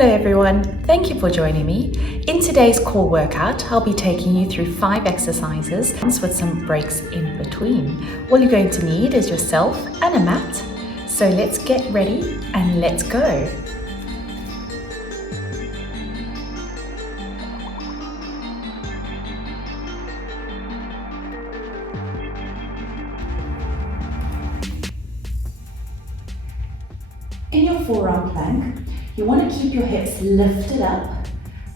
Hello everyone, thank you for joining me. In today's core workout, I'll be taking you through 5 exercises with some breaks in between. All you're going to need is yourself and a mat. So let's get ready and let's go. In your forearm plank, you want to keep your hips lifted up.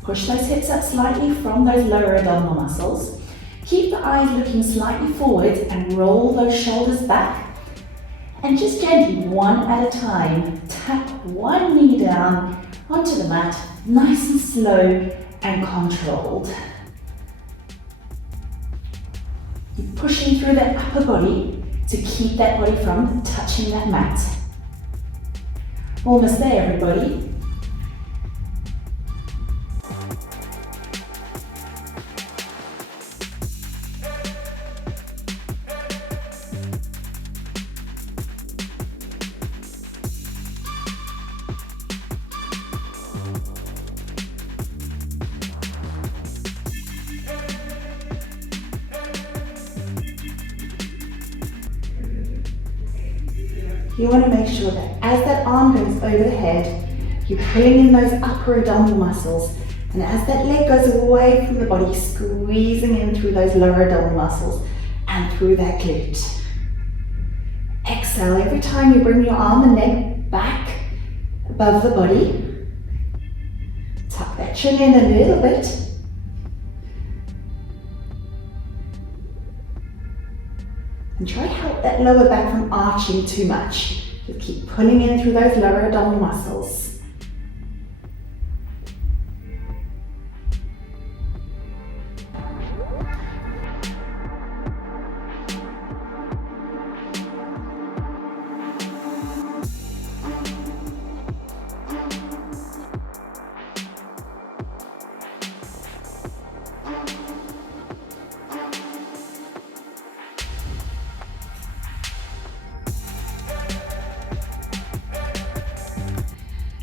Push those hips up slightly from those lower abdominal muscles. Keep the eyes looking slightly forward and roll those shoulders back. And just gently, one at a time, tap one knee down onto the mat, nice and slow and controlled. You're pushing through that upper body to keep that body from touching that mat. Almost there, everybody. You want to make sure that as that arm goes over the head, you're pulling in those upper abdominal muscles, and as that leg goes away from the body, squeezing in through those lower abdominal muscles and through that glute. Exhale every time you bring your arm and leg back above the body. Tuck that chin in a little bit. And try to help that lower back from arching too much. Just keep pulling in through those lower abdominal muscles.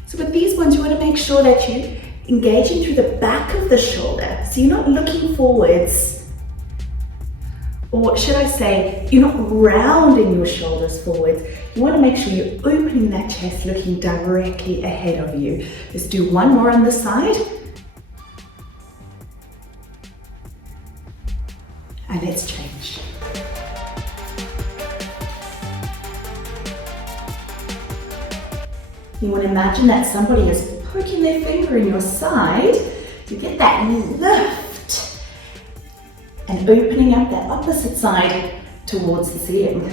So with these ones, you want to make sure that you're engaging through the back of the shoulder. So you're not looking forwards, or should I say, you're not rounding your shoulders forwards. You want to make sure you're opening that chest, looking directly ahead of you. Let's do one more on the side. And let's change. You want to imagine that somebody is poking their finger in your side. You get that lift and opening up that opposite side towards the ceiling.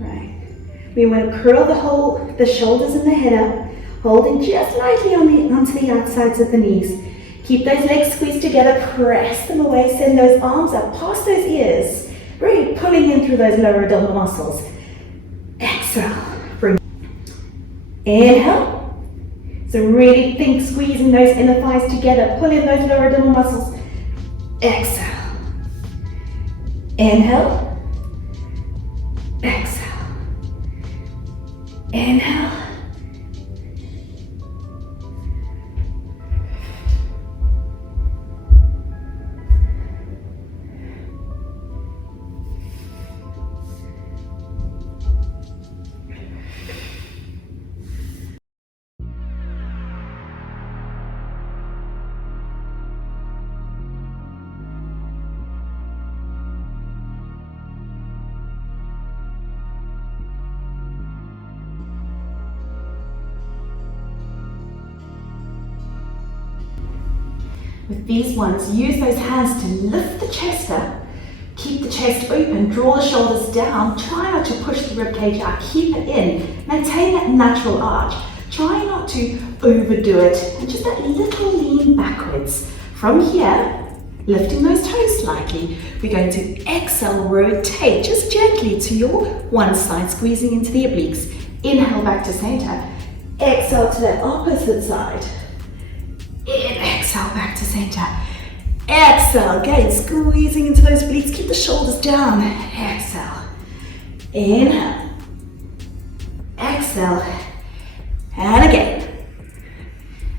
Right. We want to curl the shoulders and the head up. Holding just lightly onto the outsides of the knees. Keep those legs squeezed together, press them away, send those arms up past those ears, really pulling in through those lower abdominal muscles. Exhale, bring. Inhale. So really think squeezing those inner thighs together, pull in those lower abdominal muscles. Exhale. Inhale. Exhale. Inhale. With these ones, use those hands to lift the chest up, keep the chest open, draw the shoulders down, try not to push the ribcage out, keep it in, maintain that natural arch. Try not to overdo it, and just that little lean backwards. From here, lifting those toes slightly, we're going to exhale, rotate just gently to your one side, squeezing into the obliques. Inhale back to center, exhale to that opposite side. In, exhale. Exhale back to center. Exhale, again, squeezing into those obliques. Keep the shoulders down. Exhale. Inhale. Exhale. And again.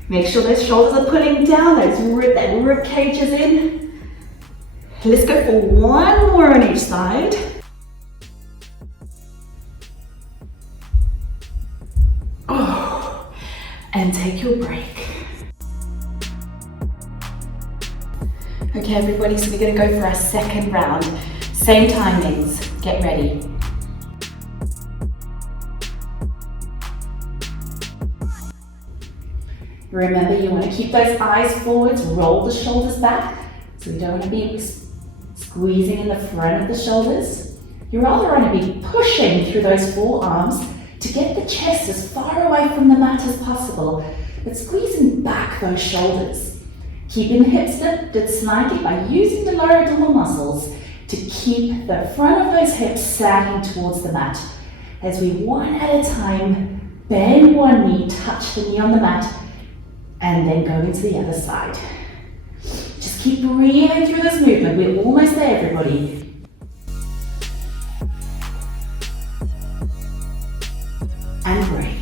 Make sure those shoulders are pulling down, that rib cage is in. Let's go for one more on each side. Oh, and take your break. Okay, everybody, so we're going to go for our second round. Same timings. Get ready. Remember, you want to keep those eyes forwards, roll the shoulders back. So we don't want to be squeezing in the front of the shoulders. You rather want to be pushing through those forearms to get the chest as far away from the mat as possible, but squeezing back those shoulders. Keeping the hips lifted slightly by using the lower abdominal muscles to keep the front of those hips sagging towards the mat. As we one at a time, bend one knee, touch the knee on the mat, and then go into the other side. Just keep breathing through this movement. We're almost there, everybody. And break.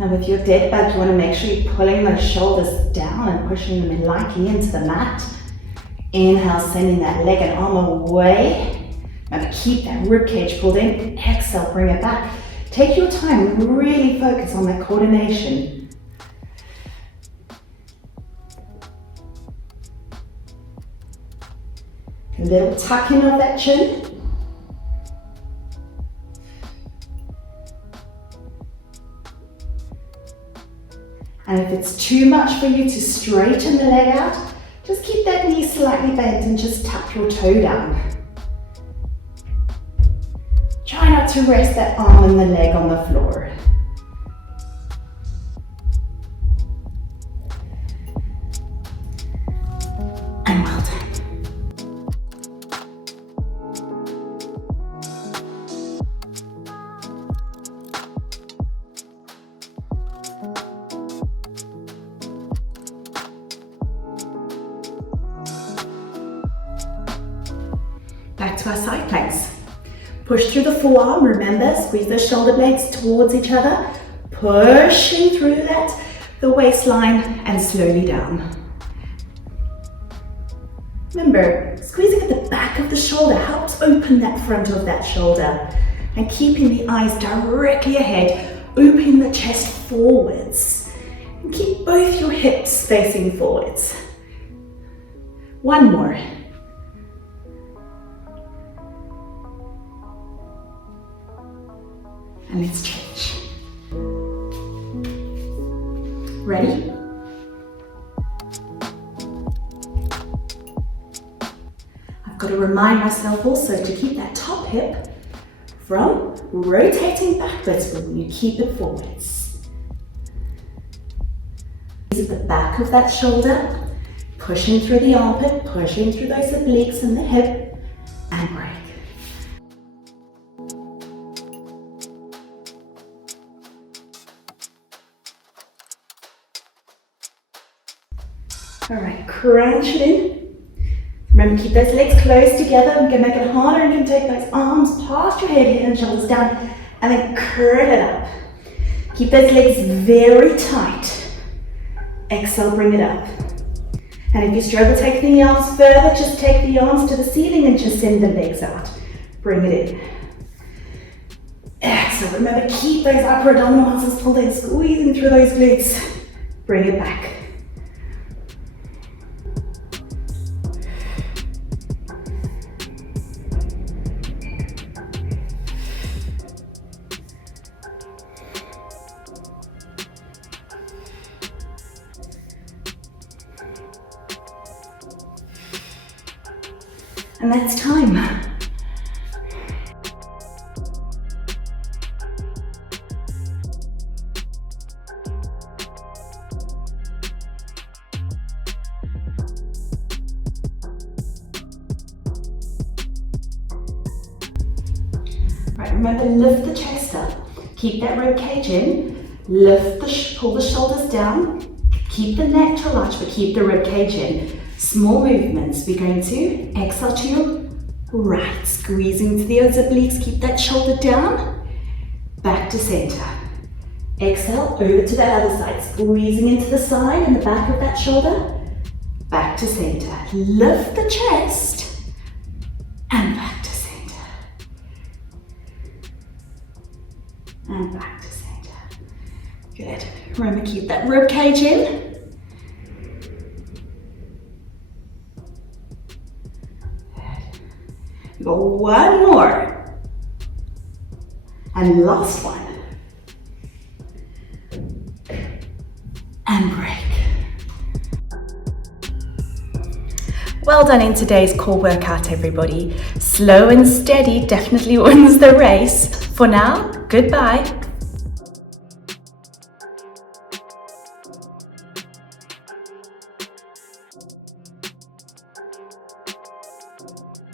And with your dead bug, you want to make sure you're pulling those shoulders down and pushing them in lightly into the mat. Inhale, sending that leg and arm away. Remember, keep that rib cage pulled in. Exhale, bring it back. Take your time, really focus on that coordination. A little tuck in of that chin. And if it's too much for you to straighten the leg out, just keep that knee slightly bent and just tap your toe down. Try not to rest that arm and the leg on the floor. And well done. Back to our side planks. Push through the forearm, remember, squeeze those shoulder blades towards each other, pushing through the waistline and slowly down. Remember, squeezing at the back of the shoulder helps open that front of that shoulder and keeping the eyes directly ahead, opening the chest forwards. And keep both your hips facing forwards. One more. And let's change. Ready? I've got to remind myself also to keep that top hip from rotating backwards when you keep it forwards. Use the back of that shoulder, pushing through the armpit, pushing through those obliques and the hip, and break. All right, crunch it in. Remember, keep those legs close together. I'm gonna make it harder. You can take those arms past your head and shoulders down, and then curl it up. Keep those legs very tight. Exhale, bring it up. And if you struggle taking the arms further, just take the arms to the ceiling and just send the legs out. Bring it in. Exhale, remember, keep those upper abdominal muscles pulled in, squeezing through those glutes. Bring it back. And that's time. Remember, lift the chest up, keep that rib cage in, pull the shoulders down, keep the neck to large, but keep the rib cage in. Small movements. We're going to exhale to your right, squeezing to the obliques, keep that shoulder down, back to center. Exhale, over to the other side, squeezing into the side and the back of that shoulder, back to center. Lift the chest, and back to center. And back to center. Good. Remember, keep that rib cage in. Good. We've got one more. And last one. And break. Well done in today's core workout, everybody. Slow and steady definitely wins the race. For now, goodbye.